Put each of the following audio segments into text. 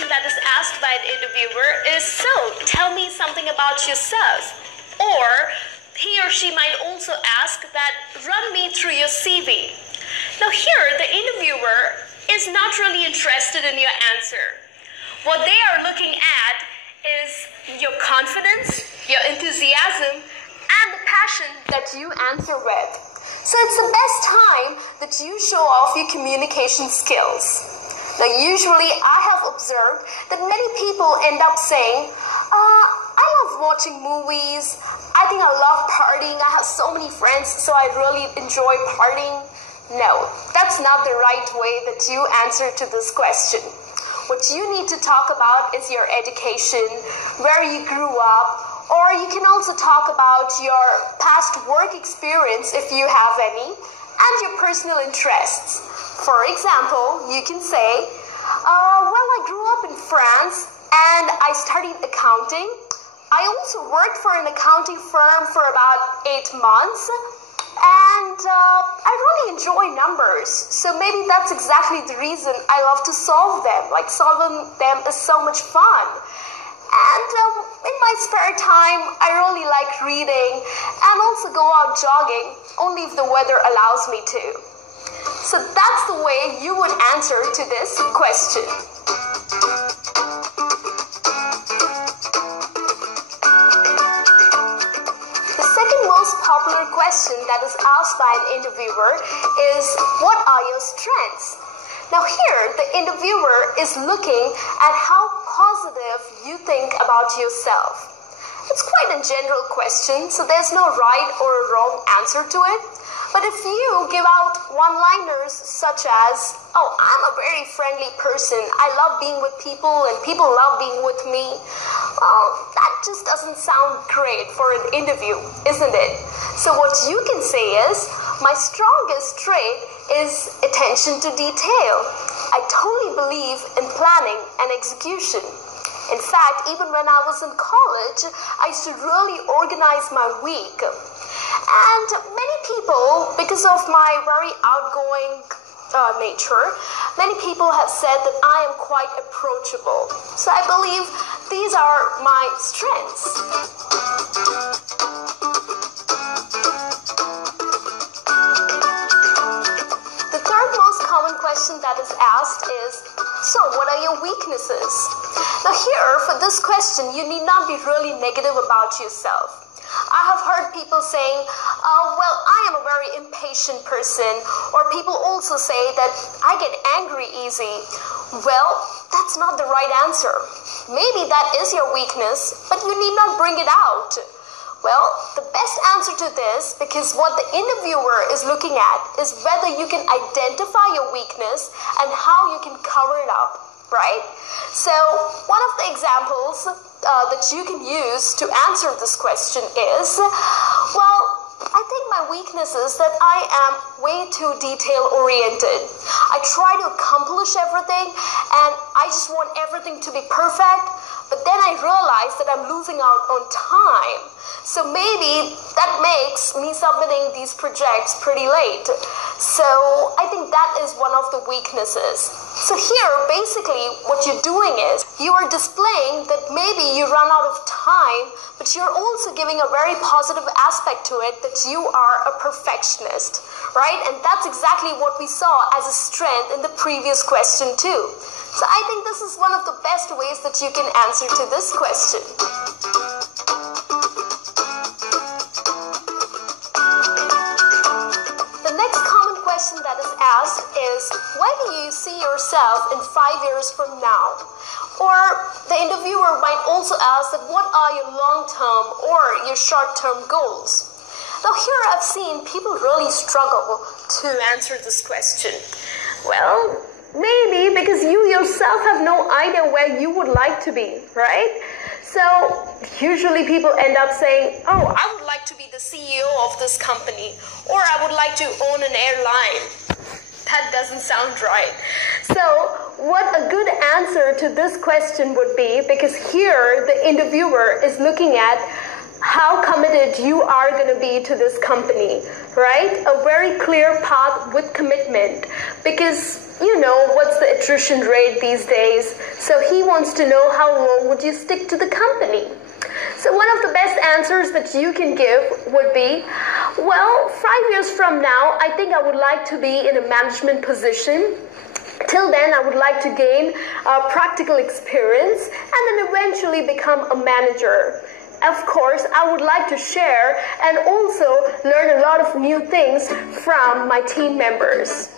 That is asked by an interviewer is, so tell me something about yourself. Or he or she might also ask that, run me through your CV. Now here the interviewer is not really interested in your answer. What they are looking at is your confidence, your enthusiasm, and the passion that you answer with. So it's the best time that you show off your communication skills. Now, usually I have observed that many people end up saying, I love watching movies, I think I love partying, I have so many friends, so I really enjoy partying. No, that's not the right way that you answer to this question. What you need to talk about is your education, where you grew up, or you can also talk about your past work experience if you have any, and your personal interests. For example, you can say, well, I grew up in France and I studied accounting. I also worked for an accounting firm for about 8 months and I really enjoy numbers. So maybe that's exactly the reason I love to solve them. Like solving them is so much fun. And in my spare time, I really like reading and also go out jogging, only if the weather allows me to. So that's the way you would answer to this question. The second most popular question that is asked by an interviewer is, what are your strengths? Now here, the interviewer is looking at how positive you think about yourself. It's quite a general question, so there's no right or wrong answer to it. But if you give out one-liners such as, oh, I'm a very friendly person, I love being with people and people love being with me, well, that just doesn't sound great for an interview, isn't it? So what you can say is, my strongest trait is attention to detail. I totally believe in planning and execution. In fact, even when I was in college, I used to really organize my week. And many people, because of my very outgoing nature, many people have said that I am quite approachable. So I believe these are my strengths. The third most common question that is asked is, so what are your weaknesses? Now here, for this question, you need not be really negative about yourself. I have heard people saying, well, I am a very impatient person, or people also say that I get angry easy. Well, that's not the right answer. Maybe that is your weakness, but you need not bring it out. Well, the best answer to this, because what the interviewer is looking at, is whether you can identify your weakness and how you can cover it up, right? So one of the examples that you can use to answer this question is, well, I think my weakness is that I am way too detail oriented. I try to accomplish everything and I just want everything to be perfect, but then I realize that I'm losing out on time. So maybe that makes me submitting these projects pretty late. So I think that is one of the weaknesses. So here, basically, what you're doing is you are displaying that maybe you run out of time, but you're also giving a very positive aspect to it, that you are a perfectionist, right? And that's exactly what we saw as a strength in the previous question too. So I think this is one of the best ways that you can answer to this question. The next common question that is asked is, where do you see yourself in 5 years from now? Or the interviewer might also ask that, what are your long-term or your short-term goals? Now here I've seen people really struggle to answer this question. Well, maybe because you yourself have no idea where you would like to be, right? So usually people end up saying, oh, I would like to be the CEO of this company, or I would like to own an airline. That doesn't sound right. So what a good answer to this question would be, because here the interviewer is looking at how committed you are going to be to this company, right? A very clear path with commitment, because you know what's the attrition rate these days. So he wants to know how long would you stick to the company. So one of the best answers that you can give would be, well, 5 years from now, I think I would like to be in a management position. Till then, I would like to gain practical experience and then eventually become a manager. Of course, I would like to share and also learn a lot of new things from my team members.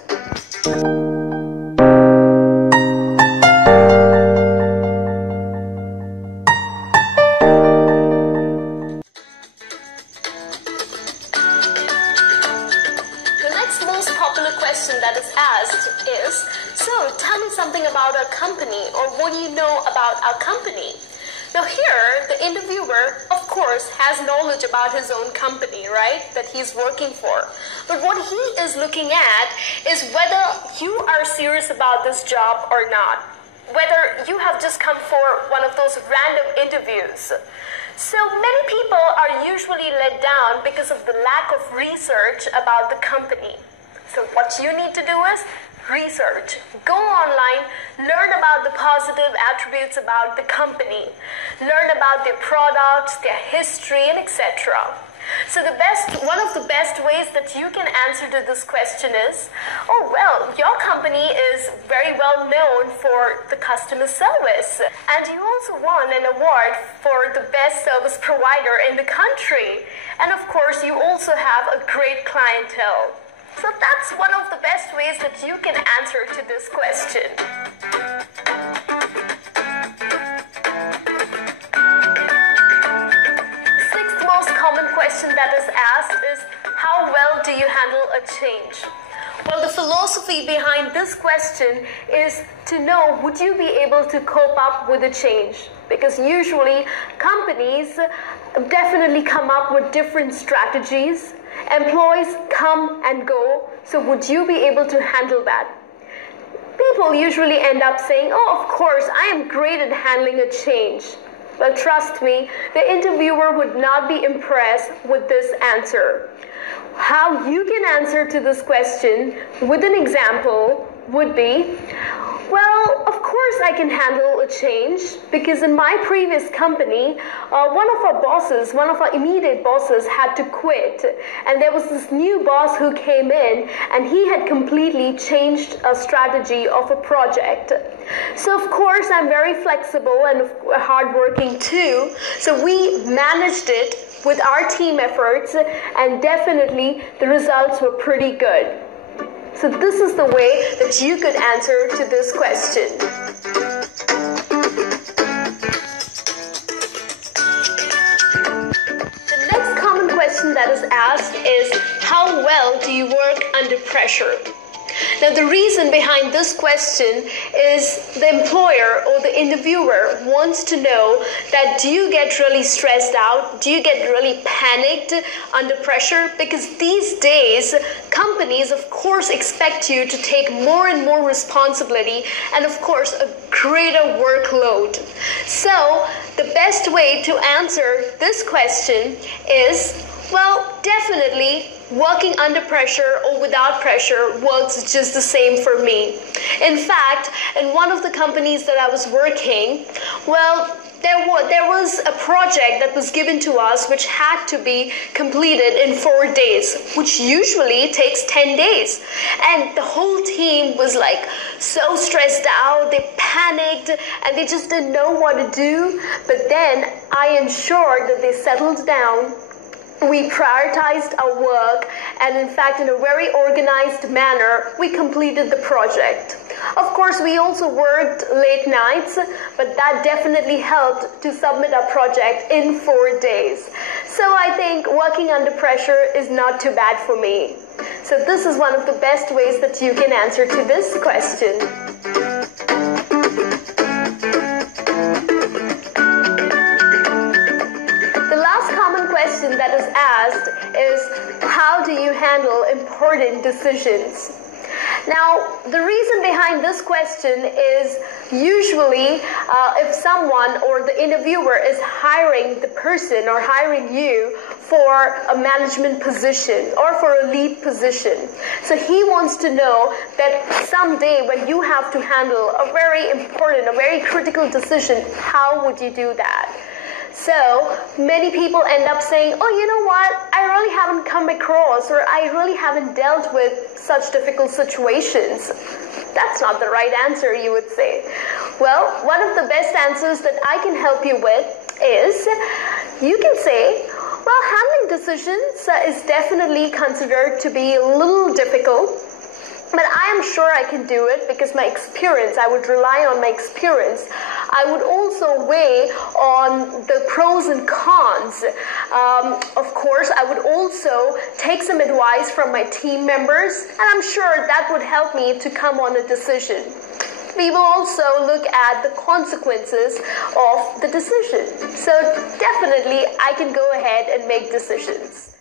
That is asked is, so tell me something about our company, or what do you know about our company? Now here, the interviewer, of course, has knowledge about his own company, right, that he's working for. But what he is looking at is whether you are serious about this job or not, whether you have just come for one of those random interviews. So many people are usually let down because of the lack of research about the company. So what you need to do is research. Go online, learn about the positive attributes about the company, learn about their products, their history, and etc. So one of the best ways that you can answer to this question is, oh well, your company is very well known for the customer service, and you also won an award for the best service provider in the country. And of course, you also have a great clientele. So that's one of the best ways that you can answer to this question. Sixth most common question that is asked is, how well do you handle a change? Well, the philosophy behind this question is to know, would you be able to cope up with a change? Because usually companies definitely come up with different strategies. Employees come and go, so would you be able to handle that? People usually end up saying, oh, of course, I am great at handling a change. Well, trust me, the interviewer would not be impressed with this answer. How you can answer to this question with an example would be, well, of course I can handle a change, because in my previous company, one of our immediate bosses had to quit, and there was this new boss who came in, and he had completely changed a strategy of a project. So of course I'm very flexible and hardworking too, so we managed it with our team efforts, and definitely the results were pretty good. So this is the way that you could answer to this question. The next common question that is asked is, how well do you work under pressure? Now, the reason behind this question is the employer or the interviewer wants to know that, do you get really stressed out? Do you get really panicked under pressure? Because these days, companies, of course, expect you to take more and more responsibility and, of course, a greater workload. So, the best way to answer this question is, well, definitely working under pressure or without pressure works just the same for me. In fact, in one of the companies that I was working, well, there was a project that was given to us which had to be completed in 4 days, which usually takes 10 days. And the whole team was like so stressed out, they panicked, and they just didn't know what to do. But then I ensured that they settled down. We prioritized our work, and in fact, in a very organized manner, we completed the project. Of course, we also worked late nights, but that definitely helped to submit our project in 4 days. So I think working under pressure is not too bad for me. So this is one of the best ways that you can answer to this question. do you handle important decisions? Now, the reason behind this question is usually if someone or the interviewer is hiring the person or hiring you for a management position or for a lead position. So he wants to know that someday when you have to handle a very important, a very critical decision, how would you do that? So many people end up saying, oh, you know what, I really haven't come across or I really haven't dealt with such difficult situations. That's not the right answer, you would say. Well, one of the best answers that I can help you with is, you can say, well, handling decisions is definitely considered to be a little difficult. But I am sure I can do it because my experience, I would rely on my experience. I would also weigh on the pros and cons. Of course, I would also take some advice from my team members, and I'm sure that would help me to come on a decision. We will also look at the consequences of the decision. So definitely, I can go ahead and make decisions.